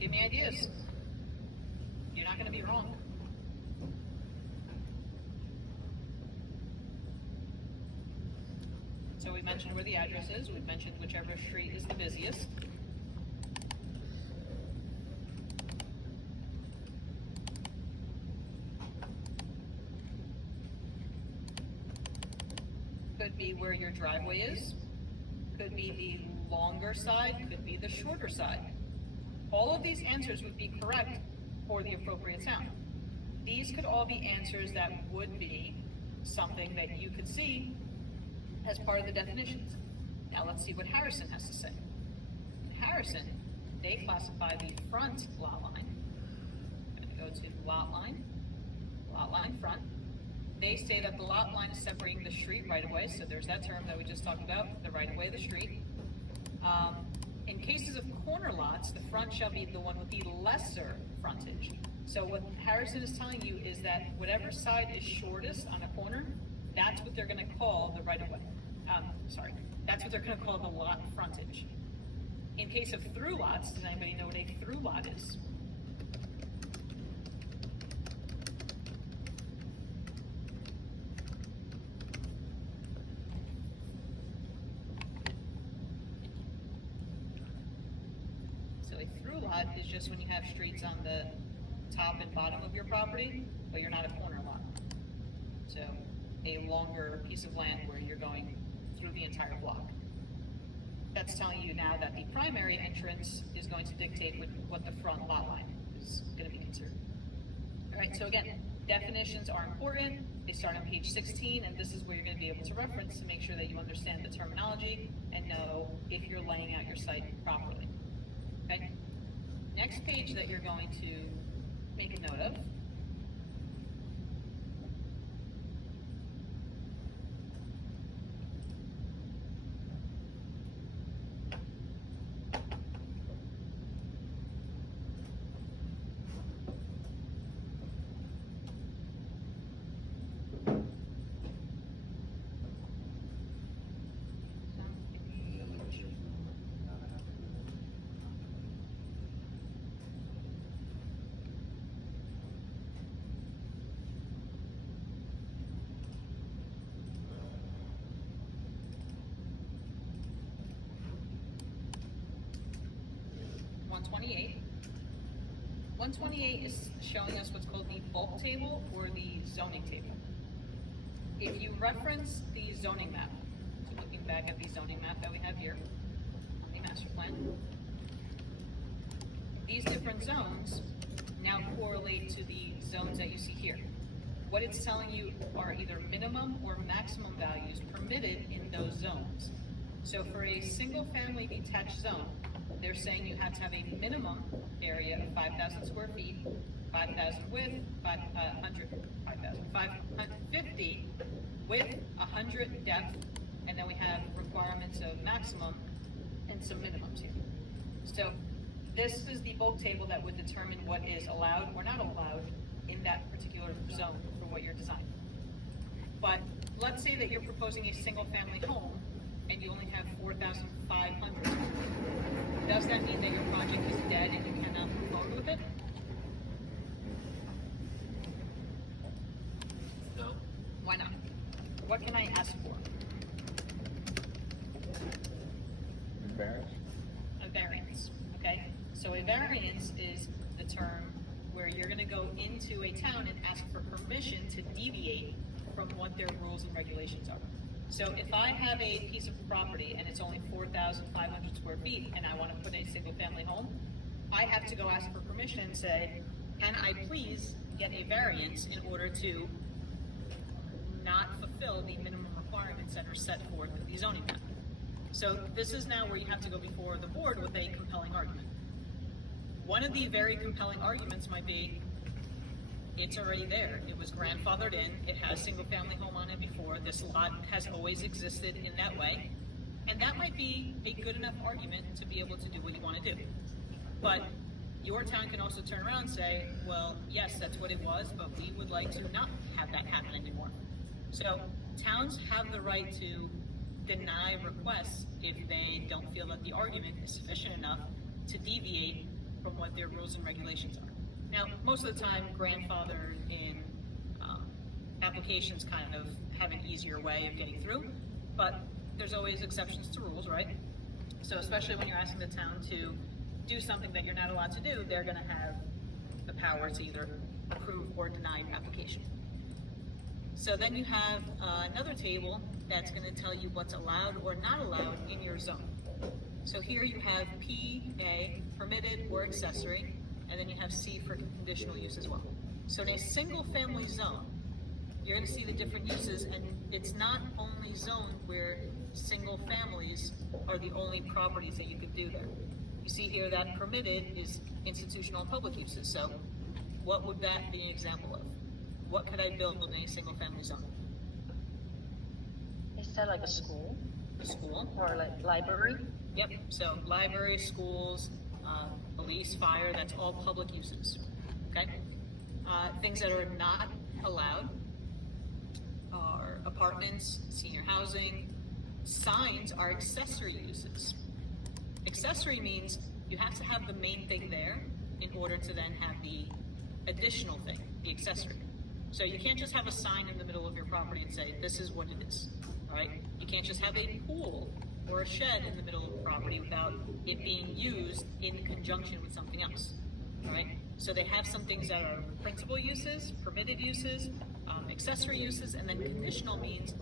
give me ideas. You're not gonna be wrong. So we mentioned where the address is, we've mentioned whichever street is the busiest. Could be where your driveway is, could be the longer side, could be the shorter side. All of these answers would be correct for the appropriate town. These could all be answers that would be something that you could see as part of the definitions. Now let's see what Harrison has to say. In Harrison, they classify the front lot line. I'm going to go to lot line front. They say that the lot line is separating the street right of way, so there's that term that we just talked about, the right of way of the street. In cases of corner lots, the front shall be the one with the lesser frontage. So what Harrison is telling you is that whatever side is shortest on a corner, that's what they're gonna call the right of way. That's what they're gonna call the lot frontage. In case of through lots, does anybody know what a through lot is? Lot is just when you have streets on the top and bottom of your property, but you're not a corner lot. So a longer piece of land where you're going through the entire block. That's telling you now that the primary entrance is going to dictate what the front lot line is going to be considered. All right, so again, definitions are important. They start on page 16, and this is where you're going to be able to reference to make sure that you understand the terminology and know if you're laying out your site properly. Okay? Next page that you're going to make a note of .128. 128 is showing us what's called the bulk table or the zoning table. If you reference the zoning map, so looking back at the zoning map that we have here, on the master plan, these different zones now correlate to the zones that you see here. What it's telling you are either minimum or maximum values permitted in those zones. So for a single family detached zone, they're saying you have to have a minimum area of 5,000 square feet, 5,000 width, 550 width, 100 depth, and then we have requirements of maximum and some minimums here. So this is the bulk table that would determine what is allowed or not allowed in that particular zone for what you're designing. But let's say that you're proposing a single family home and you only have 4,500. Does that mean that your project is dead and you cannot move forward with it? No. Why not? What can I ask for? A variance, okay? So a variance is the term where you're gonna go into a town and ask for permission to deviate from what their rules and regulations are. So if I have a piece of property and it's only 4,500 square feet and I want to put a single family home, I have to go ask for permission and say, can I please get a variance in order to not fulfill the minimum requirements that are set forth in the zoning map. So this is now where you have to go before the board with a compelling argument. One of the very compelling arguments might be, it's already there. It was grandfathered in. It has single family home on it before. This lot has always existed in that way. And that might be a good enough argument to be able to do what you want to do. But your town can also turn around and say, well, yes, that's what it was, but we would like to not have that happen anymore. So towns have the right to deny requests if they don't feel that the argument is sufficient enough to deviate from what their rules and regulations are. Now, most of the time, grandfathered in applications kind of have an easier way of getting through, but there's always exceptions to rules, right? So especially when you're asking the town to do something that you're not allowed to do, they're gonna have the power to either approve or deny your application. So then you have another table that's gonna tell you what's allowed or not allowed in your zone. So here you have P, A, permitted or accessory, and then you have C for conditional use as well. So in a single family zone, you're gonna see the different uses, and it's not only zoned where single families are the only properties that you could do there. You see here that permitted is institutional and public uses, so what would that be an example of? What could I build in a single family zone? Is that like a school A school? or like library? Yep, so libraries, schools, police, fire, that's all public uses, okay? Things that are not allowed are apartments, senior housing. Signs are accessory uses. Accessory means you have to have the main thing there in order to then have the additional thing, the accessory. So you can't just have a sign in the middle of your property and say, this is what it is, all right? You can't just have a pool or a shed in the middle of the property without it being used in conjunction with something else, all right? So they have some things that are principal uses, permitted uses, accessory uses, and then conditional means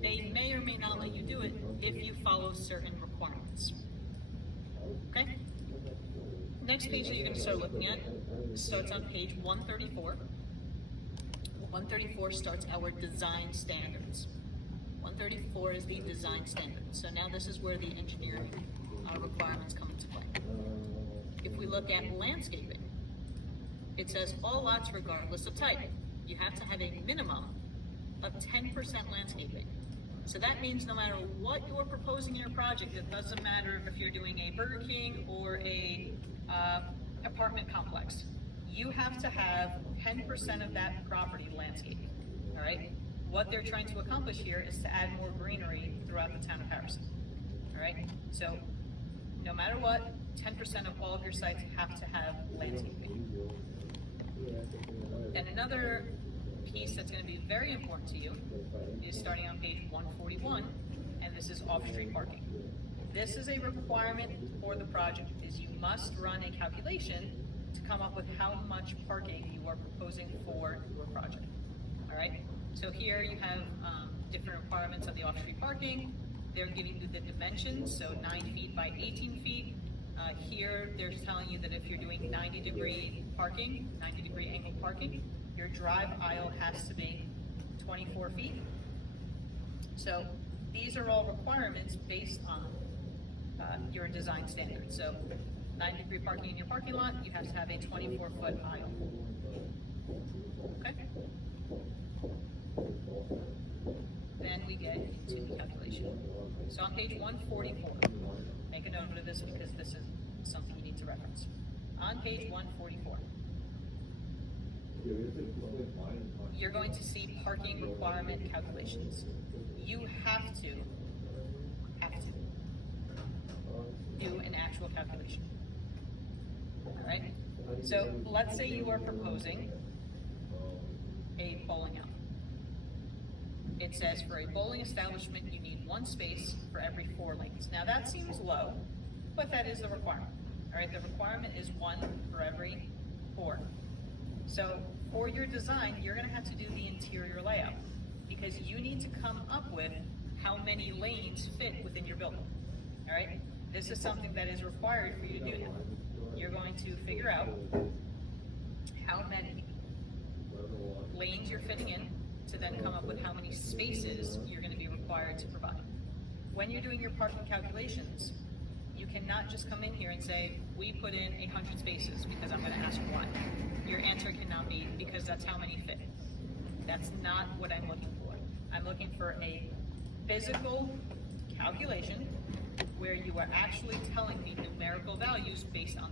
they may or may not let you do it if you follow certain requirements, okay? Next page that you're gonna start looking at starts on page 134. 134 starts our design standards. 134 is the design standards. So now this is where the engineering requirements come into play. If we look at landscaping, it says all lots regardless of type. You have to have a minimum of 10% landscaping. So that means no matter what you're proposing in your project, it doesn't matter if you're doing a Burger King or a apartment complex, you have to have 10% of that property landscaped, all right? What they're trying to accomplish here is to add more greenery throughout the town of Harrison, all right? So no matter what, 10% of all of your sites have to have landscaping. And another piece that's going to be very important to you is starting on page 141, and this is off-street parking. This is a requirement for the project, is you must run a calculation to come up with how much parking you are proposing for your project, all right? So here you have different requirements on the off-street parking. They're giving you the dimensions, so 9 feet by 18 feet. Here, they're telling you that if you're doing 90-degree parking, 90-degree angle parking, your drive aisle has to be 24 feet. So these are all requirements based on your design standards. So 90-degree parking in your parking lot, you have to have a 24-foot aisle. Okay? Then we get into the calculation. So on page 144, make a note of this because this is something you need to reference. On page 144, you're going to see parking requirement calculations. You have to do an actual calculation. All right? So let's say you are proposing a bowling alley. It says for a bowling establishment, you need 1 space for every 4 lanes. Now that seems low, but that is the requirement. All right, the requirement is 1 for every 4. So for your design, you're gonna have to do the interior layout because you need to come up with how many lanes fit within your building. All right, this is something that is required for you to do now. You're going to figure out how many lanes you're fitting in to then come up with how many spaces you're going to be required to provide. When you're doing your parking calculations, you cannot just come in here and say, we put in 100 spaces because I'm going to ask why. Your answer cannot be because that's how many fit. That's not what I'm looking for. I'm looking for a physical calculation where you are actually telling me numerical values based on